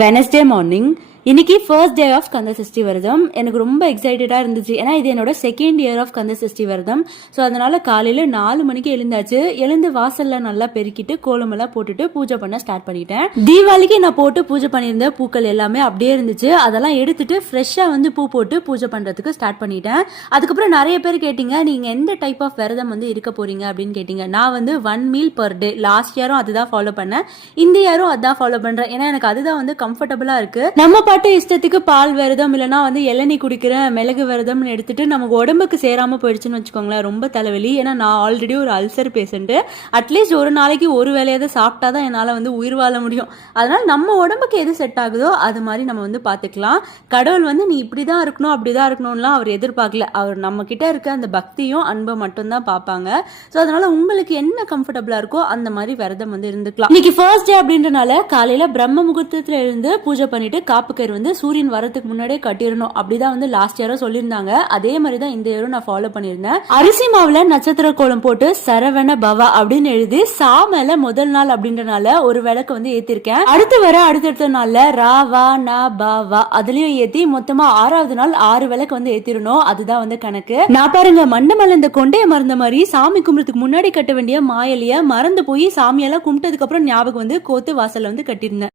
Wednesday morning இன்னைக்கு first day of Kanda Sashti விரதம். எனக்கு ரொம்ப எக்ஸைட்டடாக இருந்துச்சு. ஏன்னா இது என்னோட second year of Kanda Sashti விரதம். ஸோ அதனால காலையில் 4 மணிக்கு எழுந்தாச்சு. எழுந்து வாசல்ல நல்லா பெருக்கிட்டு கோலமெல்லாம் போட்டுட்டு பூஜை பண்ண ஸ்டார்ட் பண்ணிட்டேன். தீபாவளிக்கு நான் போட்டு பூஜை பண்ணியிருந்த பூக்கள் எல்லாமே அப்படியே இருந்துச்சு. அதெல்லாம் எடுத்துட்டு ஃப்ரெஷ்ஷாக வந்து பூ போட்டு பூஜை பண்ணுறதுக்கு ஸ்டார்ட் பண்ணிட்டேன். அதுக்கப்புறம் நிறைய பேர் கேட்டீங்க, நீங்கள் எந்த டைப் ஆஃப் விரதம் வந்து இருக்க போறீங்க அப்படின்னு கேட்டீங்க. நான் வந்து 1 மீல் பர் டே. லாஸ்ட் இயரும் அதுதான் ஃபாலோ பண்ணேன், இந்த இயரும் அதான் ஃபாலோ பண்றேன். ஏன்னா எனக்கு அதுதான் வந்து கம்ஃபர்டபுளா இருக்கு. நம்ம பாட்டு இஷ்டத்துக்கு பால் விரதம் இல்லைன்னா வந்து இளநீ குடிக்கிறேன் மிளகு விரதம்னு எடுத்துட்டு நமக்கு உடம்புக்கு சேராம போயிடுச்சுன்னு வச்சுக்கோங்களேன், ரொம்ப தலைவலி. ஏன்னா நான் ஆல்ரெடி ஒரு அல்சர் பேஷண்ட். அட்லீஸ்ட் ஒரு நாளைக்கு ஒரு வேலையாவது சாப்பிட்டாதான் என்னால் வந்து உயிர் வாழ முடியும். அதனால நம்ம உடம்புக்கு எது செட் ஆகுதோ அது மாதிரி நம்ம வந்து பார்த்துக்கலாம். கடவுள் வந்து நீ இப்படிதான் இருக்கணும் அப்படிதான் இருக்கணும்லாம் அவர் எதிர்பார்க்கல. அவர் நம்ம கிட்ட இருக்க அந்த பக்தியும் அன்பை மட்டும்தான் பார்ப்பாங்க. ஸோ அதனால உங்களுக்கு என்ன கம்ஃபர்டபுளா இருக்கோ அந்த மாதிரி விரதம் வந்து இருந்துக்கலாம். இன்னைக்கு ஃபர்ஸ்ட் டே அப்படின்றனால காலையில பிரம்ம முகூர்த்தத்துல இருந்து பூஜை பண்ணிட்டு காப்புக்கயிறு வந்து சூரியன் வரதுக்கு முன்னாடியே கட்டிடணும். அப்படிதான் வந்து லாஸ்ட் இயரும் சொல்லியிருந்தாங்க. அதே மாதிரி தான் இந்த இயரும் நான் ஃபாலோ பண்ணியிருந்தேன். அரிசி மாவுல நட்சத்திர கோலம் போட்டு சரவண பவா அப்படின்னு எழுதி சாமல முதல் நாள் அப்படின்றனால ஒரு விளக்கு வந்து ஏத்திருக்கேன். அடுத்தடுத்த நாள்ல ராவா நா பாவா அதுலயும் ஏத்தி மொத்தமா 6வது நாள் 6 விளக்கு வந்து ஏத்திரணும். அதுதான் வந்து கணக்கு. நான் பாருங்க மண்டமல்ல இந்த கொண்டைய மறந்த மாதிரி சாமி கும்பிடுறதுக்கு முன்னாடி கட்ட வேண்டிய மாயலிய மறந்து போய் சாமியெல்லாம் கும்பிட்டதுக்கு அப்புறம் ஞாபகம் வந்து கோத்து வாசல்ல வந்து கட்டியிருந்தேன்.